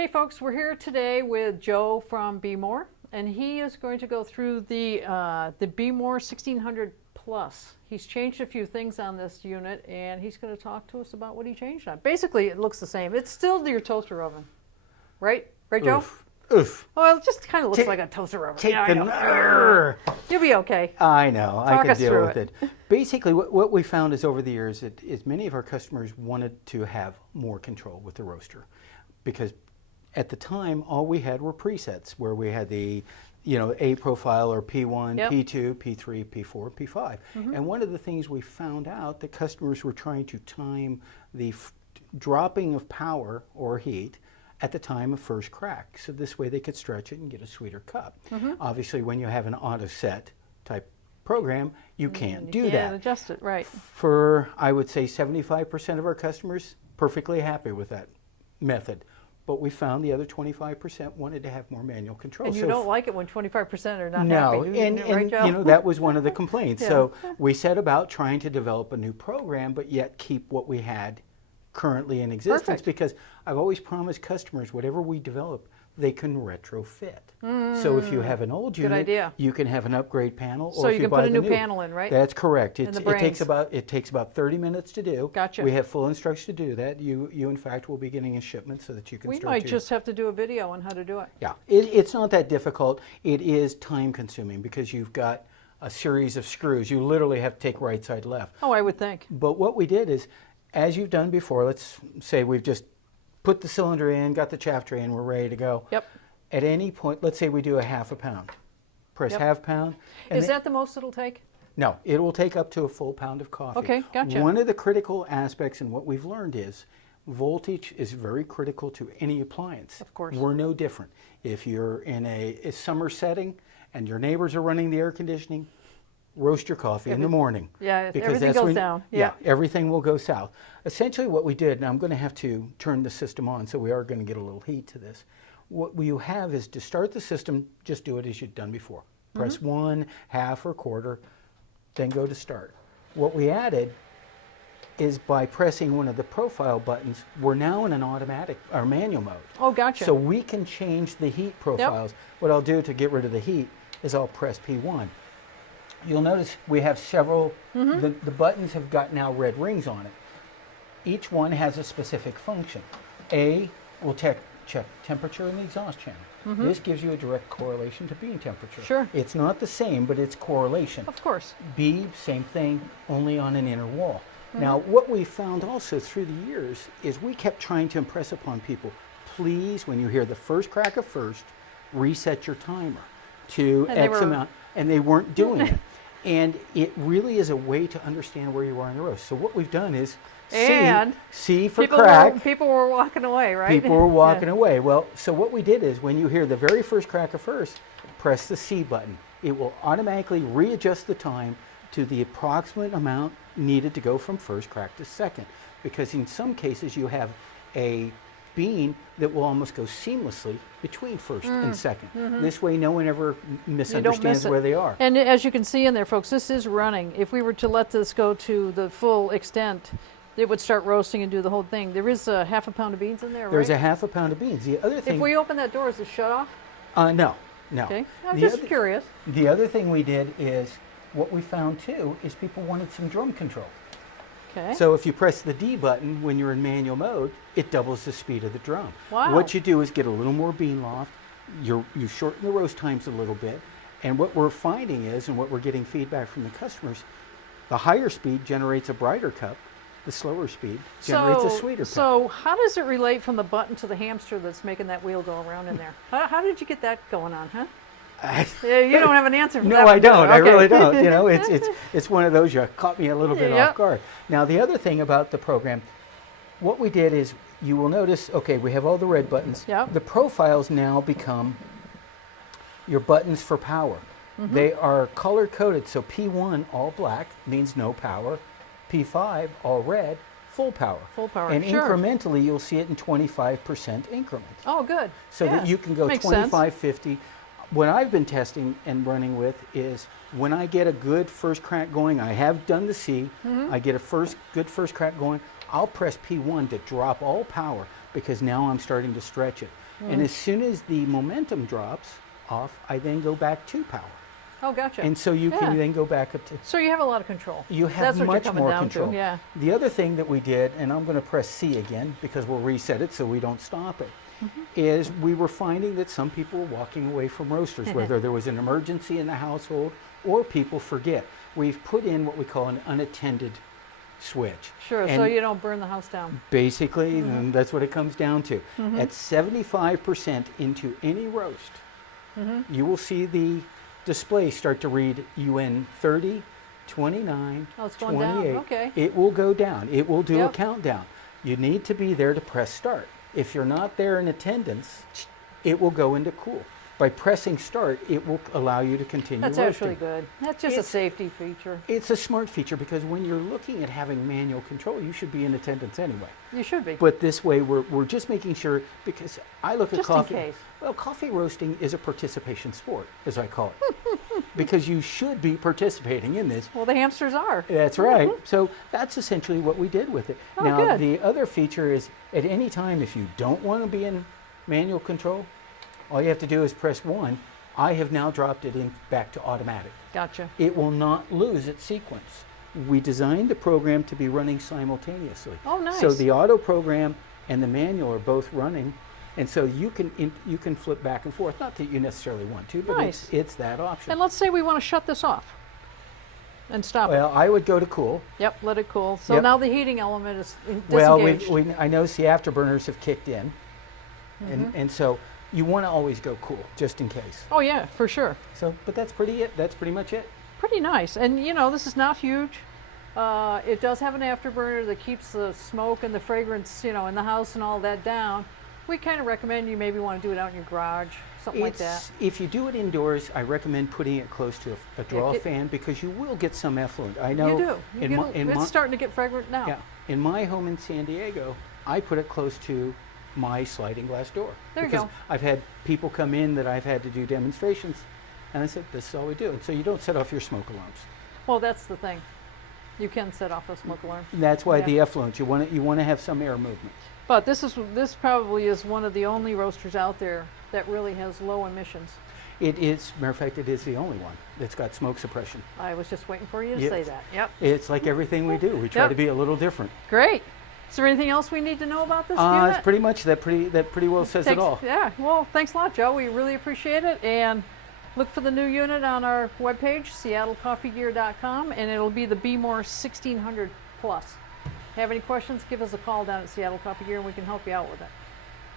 Hey folks, we're here today with Joe from Behmor, and he is going to go through the Behmor 1600 Plus. He's changed a few things on this unit, and he's going to talk to us about what he changed on. Basically, it looks the same. It's still your toaster oven, right? Right, Joe? Oof. Well, it just kind of looks like a toaster oven. Take Yeah, I the know. You'll be okay. I know. I Talk can us deal through with it. Basically, what we found is over the years is many of our customers wanted to have more control with the roaster, because at the time all we had were presets where we had the A profile or P1, Yep. P2, P3, P4, P5. And one of the things we found out that customers were trying to time the dropping of power or heat at the time of first crack. So this way they could stretch it and get a sweeter cup. Obviously, when you have an auto set type program, you can't do You that. can't adjust it, right. For, I would say, 75% of our customers, perfectly happy with that method. But we found the other 25% wanted to have more manual control. And you don't like it when 25% are not No, happy. and Right, Joe? that was one of the complaints. Yeah. So we set about trying to develop a new program, but yet keep what we had currently in existence. Perfect. Because I've always promised customers, whatever we develop, they can retrofit. So if you have an old Good unit, idea. you can have an upgrade panel. So or you if can buy put a the new panel in, right? That's correct. And the It takes about 30 minutes to do. Gotcha. We have full instructions to do that. You in fact will be getting a shipment so that you can We start might to. just have to do a video on how to do it. Yeah, it's not that difficult. It is time consuming because you've got a series of screws. You literally have to take right side left. Oh, I would think. But what we did is, as you've done before, let's say we've just put the cylinder in, got the chaff tray in, we're ready to go. Yep. At any point, let's say we do a half a pound. Press Yep. half pound. and Is then- that the most it'll take? No, it will take up to a full pound of coffee. Okay, gotcha. One of the critical aspects and what we've learned is voltage is very critical to any appliance. Of course. We're no different. If you're in a summer setting and your neighbors are running the air conditioning, roast your coffee in the morning. Yeah, because everything that's goes when- down. Yeah, Yeah. everything will go south. Essentially what we did, and I'm going to have to turn the system on, so we are going to get a little heat to this. What you have is to start the system, just do it as you've done before. Press 1, half, or quarter, then go to start. What we added is by pressing one of the profile buttons, we're now in an automatic or manual mode. Oh, gotcha. So we can change the heat profiles. What I'll do to get rid of the heat is I'll press P1. You'll notice we have several, the buttons have got now red rings on it. Each one has a specific function. A will check temperature in the exhaust channel. This gives you a direct correlation to bean temperature. Sure. It's not the same, but it's correlation. Of course. B, same thing, only on an inner wall. Now, what we found also through the years is we kept trying to impress upon people, please, when you hear the first crack of first, reset your timer to And they X were- amount, and they weren't doing it. And it really is a way to understand where you are in the roast. So what we've done is And C for people crack. people were walking away, right? People were walking Yeah. away. Well, so what we did is when you hear the very first crack of first, press the C button. It will automatically readjust the time to the approximate amount needed to go from first crack to second. Because in some cases you have a bean that will almost go seamlessly between first and second. This way no one ever You don't miss misunderstands it. where they are. And as you can see in there, folks, this is running. If we were to let this go to the full extent, it would start roasting and do the whole thing. There is a half a pound of beans in there, right? There's a half a pound of beans. The other thing, If we open that door, is it shut off? no. Okay. I'm The just other- curious. The other thing we did is, what we found too, is people wanted some drum control. Okay. So if you press the D button when you're in manual mode, it doubles the speed of the drum. Wow. What you do is get a little more bean loft, you shorten the roast times a little bit, and what we're finding is, and what we're getting feedback from the customers, the higher speed generates a brighter cup, the slower speed generates a sweeter cup. So how does it relate from the button to the hamster that's making that wheel go around in there? How did you get that going on, huh? Yeah, you don't have an answer for that. No, I one, do you? don't. I Okay. really don't. You know, it's one of those, you caught me a little bit Yep. off guard. Now, the other thing about the program, what we did is, you will notice, okay, we have all the red buttons. Yep. The profiles now become your buttons for power. They are color coded, so P1, all black, means no power. P5, all red, full power. Full power, And sure. incrementally, you'll see it in 25% increments. Oh, good. So Yeah. that you can go Makes 25, 50. What I've been testing and running with is when I get a good first crack going, I have done the C, I get a good first crack going, I'll press P1 to drop all power. because now I'm starting to stretch it. And as soon as the momentum drops off, I then go back to power. Oh, gotcha. And so you can then go back up to. So you have a lot of control. You have That's what you're much coming more down control. To, yeah. The other thing that we did, and I'm going to press C again because we'll reset it so we don't stop it, is we were finding that some people were walking away from roasters, whether there was an emergency in the household or people forget. We've put in what we call an unattended switch. Sure, And so you don't burn the house down. basically, and that's what it comes down to. At 75% into any roast, you will see the display start to read UN 30, 29, Oh, it's going down. 28. Okay. It will go down. It will do a Yep. countdown. You need to be there to press start. If you're not there in attendance, it will go into cool. By pressing start, it will allow you to continue That's roasting. actually good. That's just a It's- safety feature. It's a smart feature because when you're looking at having manual control, you should be in attendance anyway. You should be. But this way, we're just making sure, because I look at Just in coffee. case. Well, coffee roasting is a participation sport, as I call it, because you should be participating in this. Well, the hamsters are. That's right. So that's essentially what we did with it. Oh, Now, good. the other feature is at any time, if you don't want to be in manual control, all you have to do is press 1. I have now dropped it in back to automatic. Gotcha. It will not lose its sequence. We designed the program to be running simultaneously. Oh, nice. So the auto program and the manual are both running, and so you can flip back and forth. Not that you necessarily want to, but Nice. it's that option. And let's say we want to shut this off and stop it. Well, I would go to cool. Yep, let it cool. So Yep. now the heating element is Well, disengaged. I notice the afterburners have kicked in, Mm-hmm. and so you want to always go cool just in case. Oh, yeah, for sure. So, but that's pretty it. That's pretty much it. Pretty nice. And, you know, this is not huge. It does have an afterburner that keeps the smoke and the fragrance, you know, in the house and all that down. We kind of recommend you maybe want to do it out in your garage, something like that. If you do it indoors, I recommend putting it close to a draw it- fan because you will get some effluent. I know. You do. You in get my, a- in it's my, starting to get fragrant now. yeah, in my home in San Diego, I put it close to my sliding glass door. There you because go. I've had people come in that I've had to do demonstrations, and I said, "This is all we do." And so you don't set off your smoke alarms. Well, that's the thing. You can set off a smoke alarm. And that's why Yeah. the effluent. You want to have some air movement. But this probably is one of the only roasters out there that really has low emissions. It is, matter of fact, it is the only one that's got smoke suppression. I was just waiting for you to Yep. say that. Yep. It's like everything we do. We try Yep. to be a little different. Great. Is there anything else we need to know about this unit? It's pretty much that. Pretty well says it Thanks- all. Yeah. Well, thanks a lot, Joe. We really appreciate it. And look for the new unit on our webpage, seattlecoffeegear.com, and it'll be the Behmor 1600 Plus. Have any questions, give us a call down at Seattle Coffee Gear and we can help you out with it.